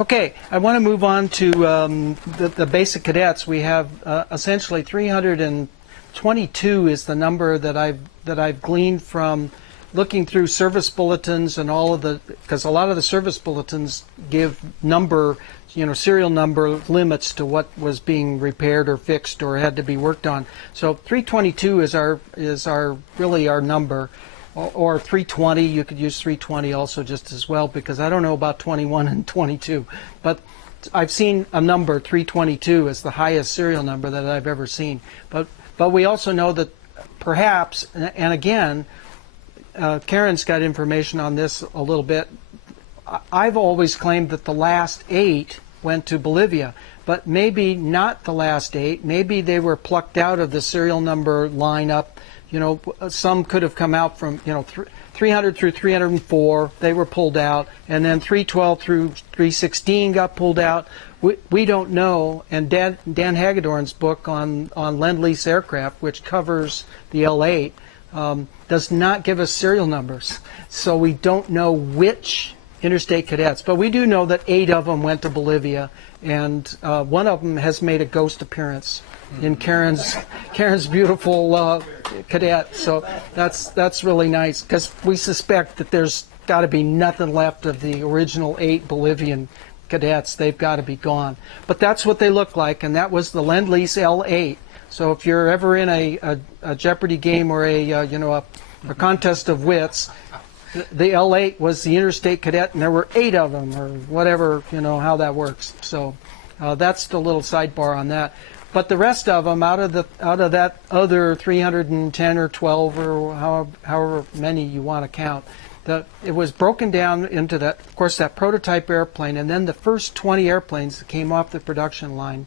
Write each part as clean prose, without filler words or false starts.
Okay, I want to move on to the basic cadets. We have essentially 322 is the number that I've gleaned from looking through service bulletins and all of the, because a lot of the service bulletins give number, serial number limits to what was being repaired or fixed or had to be worked on. So 322 is really our number. Or 320, you could use 320 also just as well, because I don't know about 21 and 22. But I've seen a number, 322, as the highest serial number that I've ever seen. But we also know that perhaps, and again, Karen's got information on this a little bit. I've always claimed that the last 8 went to Bolivia, but maybe not the last 8. Maybe they were plucked out of the serial number lineup. Some could have come out from, 300 through 304, they were pulled out, and then 312 through 316 got pulled out. We don't know, and Dan Hagedorn's book on Lend-Lease aircraft, which covers the L-8, does not give us serial numbers. So we don't know which Interstate Cadets, but we do know that 8 of them went to Bolivia, and one of them has made a ghost appearance in Karen's beautiful cadet. So that's really nice, because we suspect that there's got to be nothing left of the original 8 Bolivian cadets. They've got to be gone. But that's what they look like, and that was the Lend-Lease L8. So if you're ever in a Jeopardy game or a contest of wits, the L8 was the Interstate Cadet, and there were 8 of them, or whatever, how that works. So that's the little sidebar on that. But the rest of them, out of that other 310 or 12 or however many you want to count, it was broken down into that, of course, that prototype airplane, and then the first 20 airplanes that came off the production line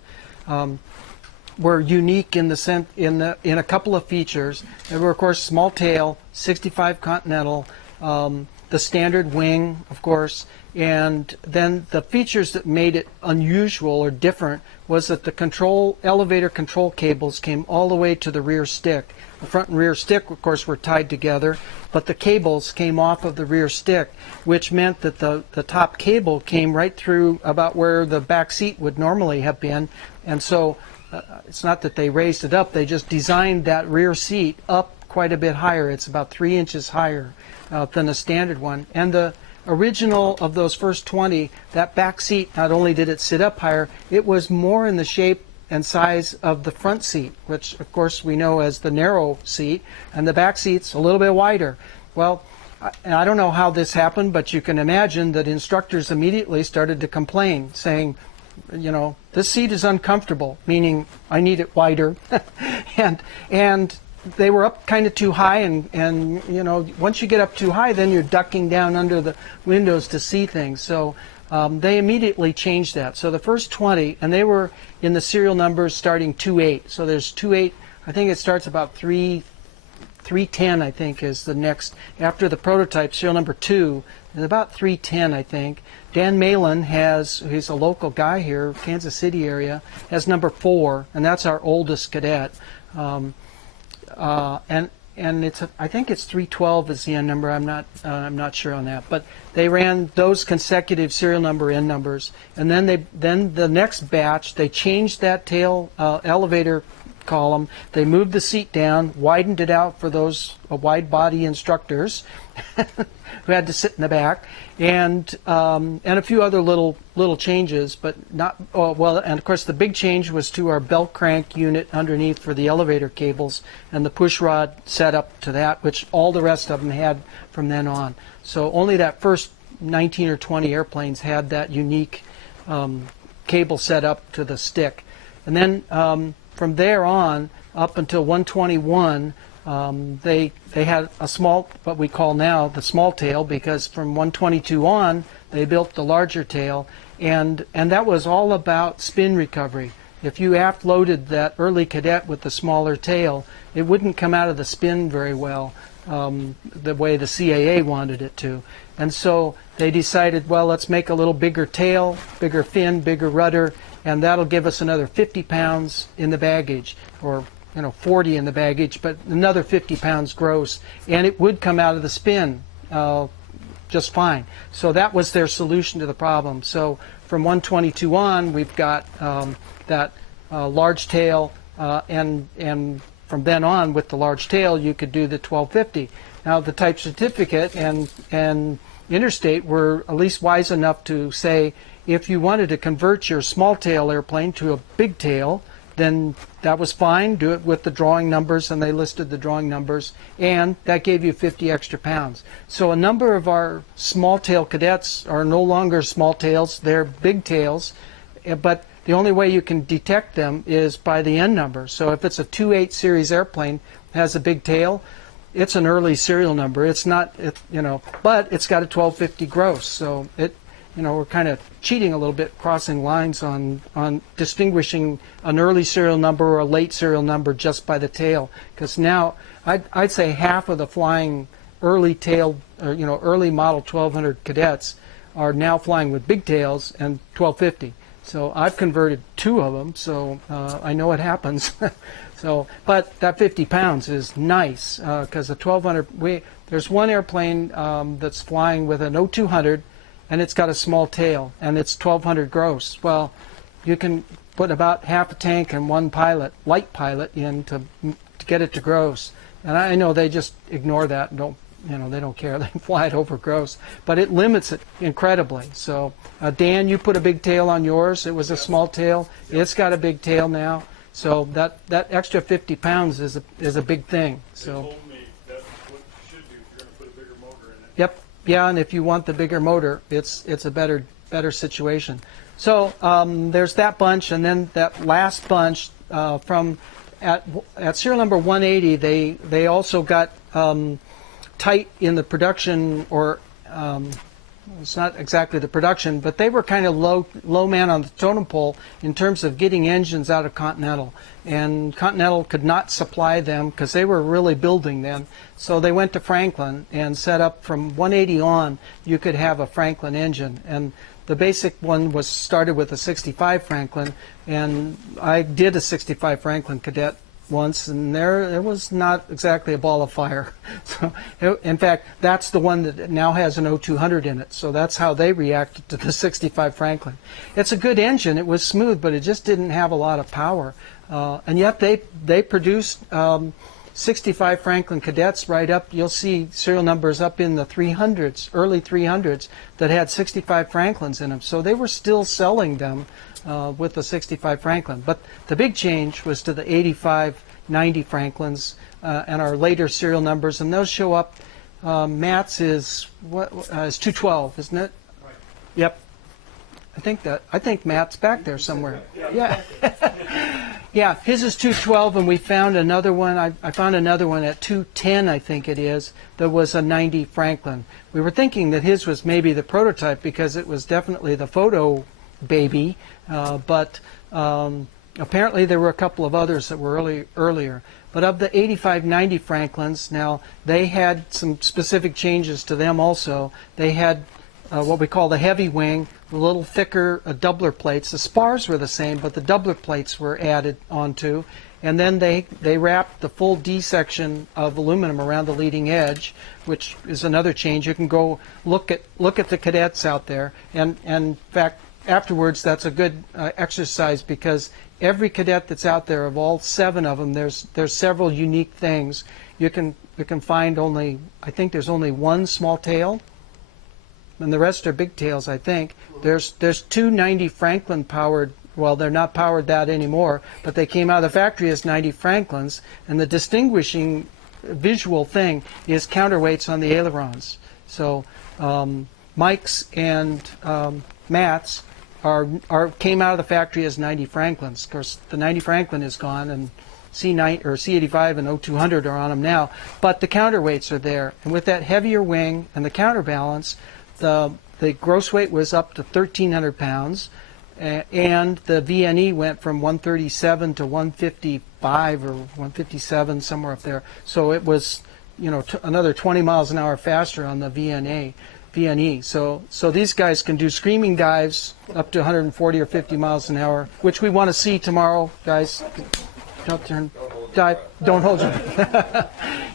were unique in a couple of features. They were, of course, small tail, 65 Continental, the standard wing, of course, and then the features that made it unusual or different was that the elevator control cables came all the way to the rear stick. The front and rear stick, of course, were tied together, but the cables came off of the rear stick, which meant that the top cable came right through about where the back seat would normally have been. And so it's not that they raised it up, they just designed that rear seat up quite a bit higher. It's about 3 inches higher than a standard one. And the original of those first 20, that back seat, not only did it sit up higher, it was more in the shape and size of the front seat, which of course we know as the narrow seat, and the back seat's a little bit wider. Well, I don't know how this happened, but you can imagine that instructors immediately started to complain, saying, this seat is uncomfortable, meaning I need it wider. and they were up kind of too high, and once you get up too high, then you're ducking down under the windows to see things. So they immediately changed that. So the first 20, and they were in the serial numbers starting 28. So there's 28. I think it starts about 310. I think is the next after the prototype. Serial number 2 is about 310. I think. Dan Malin he's a local guy here, Kansas City area, has number 4, and that's our oldest cadet. And I think it's 312 is the end number. I'm not sure on that. But they ran those consecutive serial number end numbers, and then the next batch they changed that tail elevator column. They moved the seat down, widened it out for those wide body instructors who had to sit in the back, and a few other little changes, but not well. And of course, the big change was to our belt crank unit underneath for the elevator cables, and the push rod set up to that, which all the rest of them had from then on. So only that first 19 or 20 airplanes had that unique cable set up to the stick, and then from there on up until 121. They had a small, what we call now the small tail, because from 122 on they built the larger tail, and that was all about spin recovery. If you aft loaded that early cadet with the smaller tail, it wouldn't come out of the spin very well, the way the CAA wanted it to. And so they decided, well, let's make a little bigger tail, bigger fin, bigger rudder, and that'll give us another 50 pounds in the baggage, or 40 in the baggage, but another 50 pounds gross, and it would come out of the spin just fine. So that was their solution to the problem. So from 122 on, we've got that large tail, and from then on, with the large tail, you could do the 1250. Now, the type certificate and Interstate were at least wise enough to say, if you wanted to convert your small tail airplane to a big tail, then that was fine. Do it with the drawing numbers, and they listed the drawing numbers, and that gave you 50 extra pounds. So a number of our small tail cadets are no longer small tails, they're big tails, but the only way you can detect them is by the N number. So if it's a 28 series airplane, has a big tail, it's an early serial number. It's not, but it's got a 1250 gross. So we're kind of cheating a little bit, crossing lines on distinguishing an early serial number or a late serial number just by the tail. Because now I'd say half of the flying early tail, early model 1200 cadets are now flying with big tails and 1250. So I've converted 2 of them, so I know it happens. But that 50 pounds is nice, because the 1200, there's one airplane that's flying with an 0200, and it's got a small tail, and it's 1200 gross. Well, you can put about half a tank and one light pilot in to get it to gross. And I know they just ignore that and they don't care. They fly it over gross, but it limits it incredibly. So, Dan, you put a big tail on yours. It was a small tail. It's got a big tail now. So that extra 50 pounds is a big thing. So. They told me that's what you should do if you're going to put a bigger motor in it. Yep. Yeah, and if you want the bigger motor, it's a better situation. So there's that bunch, and then that last bunch from at serial number 180, they also got tight in the production, or it's not exactly the production, but they were kind of low man on the totem pole in terms of getting engines out of Continental. And Continental could not supply them because they were really building them. So they went to Franklin and set up from 180 on, you could have a Franklin engine. And the basic one was started with a 65 Franklin, and I did a 65 Franklin Cadet once, and it was not exactly a ball of fire. So, in fact, that's the one that now has an 0200 in it. So that's how they reacted to the 65 Franklin. It's a good engine. It was smooth, but it just didn't have a lot of power. And yet they produced 65 Franklin Cadets right up. You'll see serial numbers up in the 300s, early 300s, that had 65 Franklins in them. So they were still selling them with the 65 Franklin. But the big change was to the 85, 90 Franklins and our later serial numbers, and those show up. Matt's is 212, isn't it? Right. Yep. I think Matt's back there somewhere. Yeah. Yeah, his is 212, and we found another one. I found another one at 210, I think it is, that was a 90 Franklin. We were thinking that his was maybe the prototype because it was definitely the photo baby, but apparently there were a couple of others that were earlier. But of the 85, 90 Franklins, now they had some specific changes to them also. They had what we call the heavy wing, a little thicker doubler plates. The spars were the same, but the doubler plates were added onto. And then they wrapped the full D section of aluminum around the leading edge, which is another change. You can go look at the cadets out there, and in fact, afterwards, that's a good exercise, because every cadet that's out there, of all 7 of them, there's several unique things. You can find I think there's only one small tail, and the rest are big tails, I think. There's 2 90 Franklin powered, well, they're not powered that anymore, but they came out of the factory as 90 Franklins, and the distinguishing visual thing is counterweights on the ailerons. So Mike's and Matt's came out of the factory as 90 Franklins. Of course, the 90 Franklin is gone, and C9 or C85 and 0200 are on them now, but the counterweights are there. And with that heavier wing and the counterbalance, the gross weight was up to 1,300 pounds, and the VNE went from 137 to 155 or 157, somewhere up there. So it was, another 20 miles an hour faster on the VNE. So these guys can do screaming dives up to 140 or 50 miles an hour, which we want to see tomorrow, guys. Don't turn. Don't hold your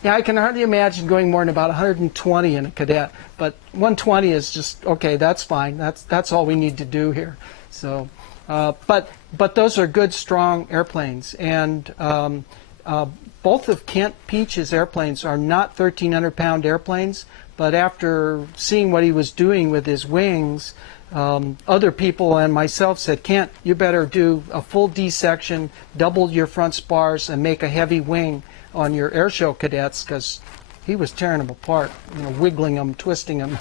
Yeah, I can hardly imagine going more than about 120 in a cadet, but 120 is just okay. That's fine. That's all we need to do here. So, but those are good, strong airplanes, and both of Kent Peach's airplanes are not 1,300-pound airplanes. But after seeing what he was doing with his wings, other people and myself said, Kent, you better do a full D section, double your front spars, and make a heavy wing on your airshow cadets, because he was tearing them apart, wiggling them, twisting them.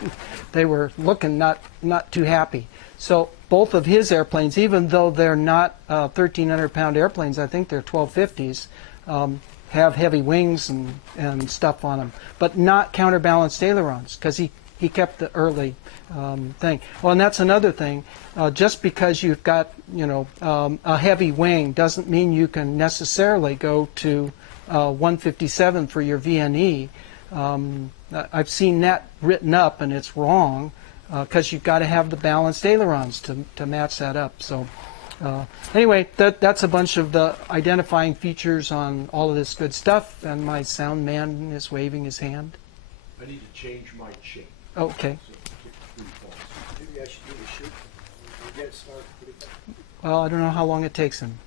They were looking not too happy. So both of his airplanes, even though they're not 1,300-pound airplanes, I think they're 1250s, have heavy wings and stuff on them, but not counterbalanced ailerons, because he kept the early thing. Well, and that's another thing. Just because you've got a heavy wing doesn't mean you can necessarily go to 157 for your VNE. I've seen that written up, and it's wrong, because you've got to have the balanced ailerons to match that up. So anyway, that's a bunch of the identifying features on all of this good stuff, and my sound man is waving his hand. I need to change my chain. Okay. So, 3 points. Maybe I should do the shoot. We get it started pretty fast. Well, I don't know how long it takes him.